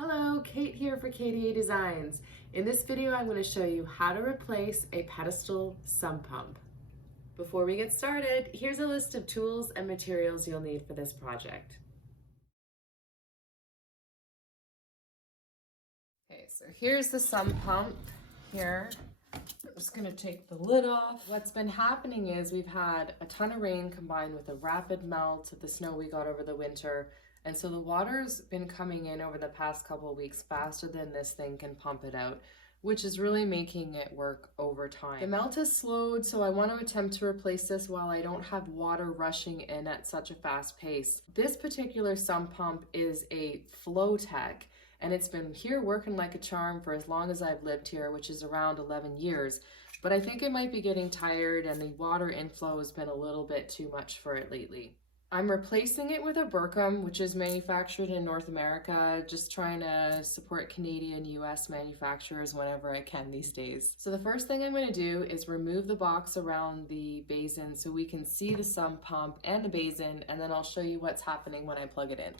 Hello, Kate here for KDA Designs. In this video, I'm going to show you how to replace a pedestal sump pump. Before we get started, here's a list of tools and materials you'll need for this project. Okay, so here's the sump pump here. I'm just going to take the lid off. What's been happening is we've had a ton of rain combined with a rapid melt of the snow we got over the winter. And so the water's been coming in over the past couple of weeks faster than this thing can pump it out, which is really making it work over time. The melt has slowed, so I want to attempt to replace this while I don't have water rushing in at such a fast pace. This particular sump pump is a Flowtech, and it's been here working like a charm for as long as I've lived here, which is around 11 years. But I think it might be getting tired, and the water inflow has been a little bit too much for it lately. I'm replacing it with a Burcom, which is manufactured in North America, just trying to support Canadian, US manufacturers whenever I can these days. So the first thing I'm going to do is remove the box around the basin so we can see the sump pump and the basin, and then I'll show you what's happening when I plug it in.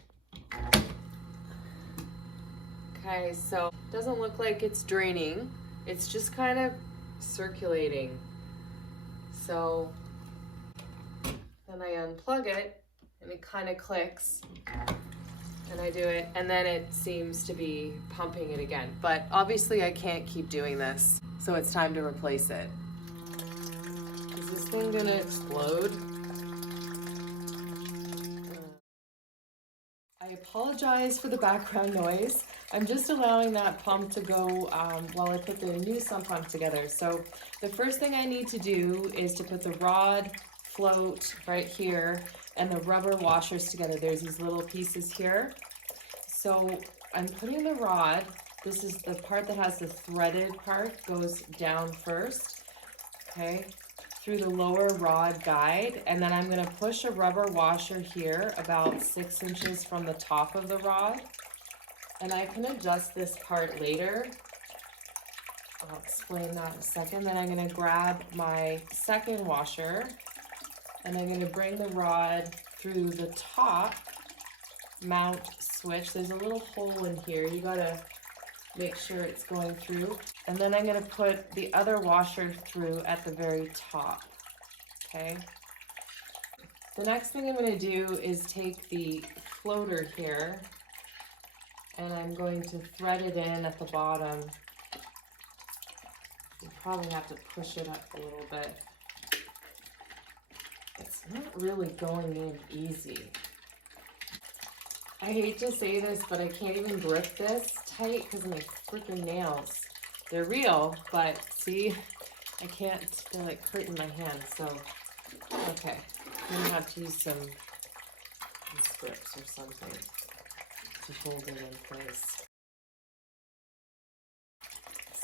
Okay, so it doesn't look like it's draining. It's just kind of circulating. So then I unplug it and it kind of clicks and I do it, and then it seems to be pumping it again. But obviously I can't keep doing this, so it's time to replace it. Is this thing gonna explode? I apologize for the background noise. I'm just allowing that pump to go while I put the new sump pump together. So the first thing I need to do is to put the rod, float right here, and the rubber washers together. There's these little pieces here. So I'm putting the rod, this is the part that has the threaded part, goes down first, okay, through the lower rod guide, and then I'm gonna push a rubber washer here about 6 inches from the top of the rod, and I can adjust this part later. I'll explain that in a second. Then I'm gonna grab my second washer, and I'm going to bring the rod through the top mount switch. There's a little hole in here. You got to make sure it's going through. And then I'm going to put the other washer through at the very top. Okay. The next thing I'm going to do is take the floater here and I'm going to thread it in at the bottom. You probably have to push it up a little bit. It's not really going in easy. I hate to say this, but I can't even grip this tight because of my freaking nails. They're real, but see, I can't, they're like hurting my hand, so, okay. I'm gonna have to use some grips or something to hold it in place.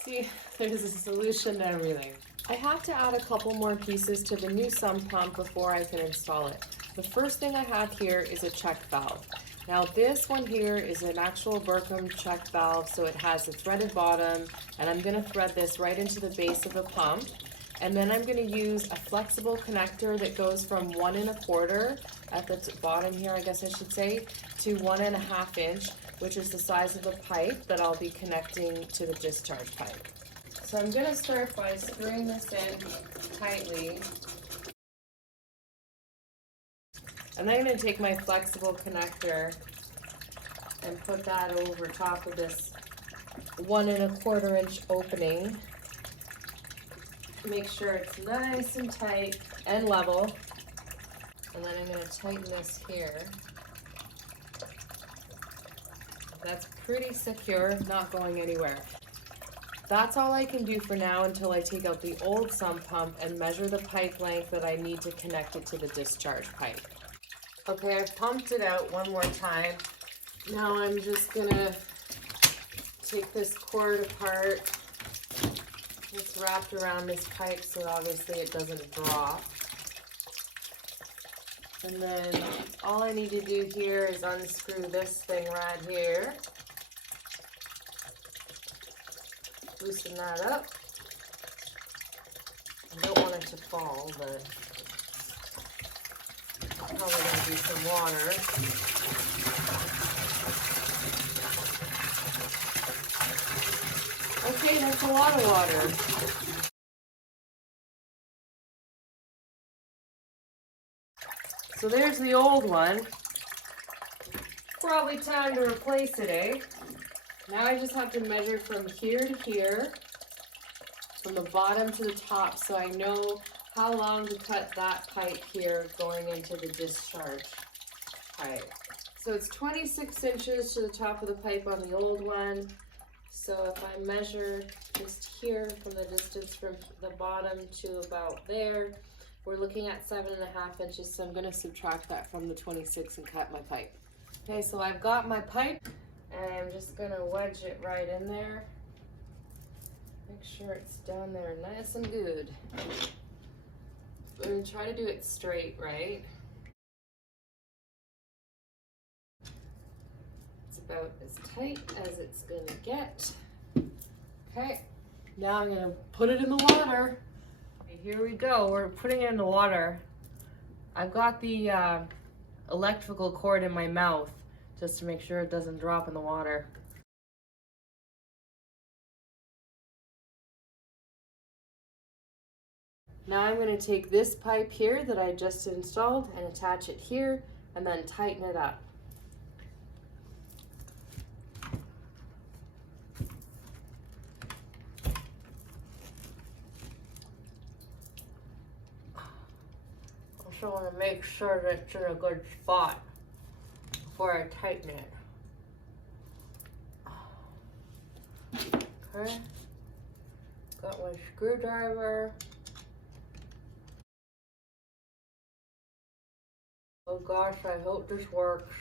See, there's a solution to everything. I have to add a couple more pieces to the new sump pump before I can install it. The first thing I have here is a check valve. Now this one here is an actual Burcom check valve, so it has a threaded bottom, and I'm going to thread this right into the base of the pump. And then I'm going to use a flexible connector that goes from 1 1/4 at the bottom here, I guess I should say, to 1 1/2 inch, which is the size of the pipe that I'll be connecting to the discharge pipe. So I'm going to start by screwing this in tightly. And then I'm going to take my flexible connector and put that over top of this 1 1/4 inch opening. Make sure it's nice and tight and level. And then I'm going to tighten this here. That's pretty secure, not going anywhere. That's all I can do for now until I take out the old sump pump and measure the pipe length that I need to connect it to the discharge pipe. Okay, I've pumped it out one more time. Now I'm just gonna take this cord apart. It's wrapped around this pipe so obviously it doesn't drop. And then all I need to do here is unscrew this thing right here. Loosen that up. I don't want it to fall, but I'm probably going to do some water. a lot of water. So there's the old one. Probably time to replace it, eh? Now I just have to measure from here to here, from the bottom to the top, so I know how long to cut that pipe here going into the discharge pipe. So it's 26 inches to the top of the pipe on the old one. So if I measure just here from the distance from the bottom to about there, we're looking at 7.5 inches. So I'm gonna subtract that from the 26 and cut my pipe. Okay, so I've got my pipe and I'm just gonna wedge it right in there. Make sure it's down there nice and good. I'm gonna try to do it straight, right? It's about as tight as it's gonna get. Okay, now I'm gonna put it in the water. Okay, here we go, we're putting it in the water. I've got the electrical cord in my mouth just to make sure it doesn't drop in the water. Now I'm going to take this pipe here that I just installed and attach it here and then tighten it up. Also want to make sure that it's in a good spot before I tighten it. Okay, got my screwdriver. Oh gosh, I hope this works.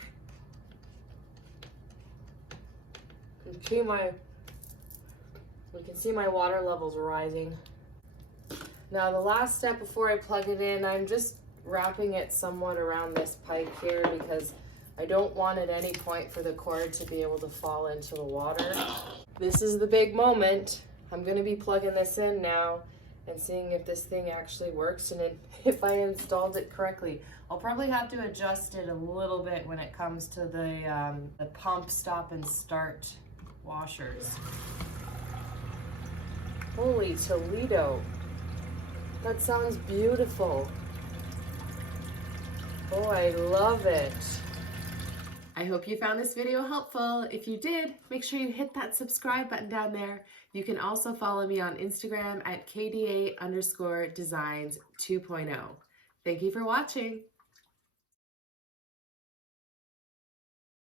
We can see my water levels rising. Now the last step before I plug it in, I'm just wrapping it somewhat around this pipe here because I don't want at any point for the cord to be able to fall into the water. This is the big moment. I'm going to be plugging this in now and seeing if this thing actually works and if I installed it correctly. I'll probably have to adjust it a little bit when it comes to the pump stop and start washers. Holy Toledo. That sounds beautiful. Oh, I love it. I hope you found this video helpful. If you did, make sure you hit that subscribe button down there. You can also follow me on Instagram at KDA_designs 2.0. Thank you for watching.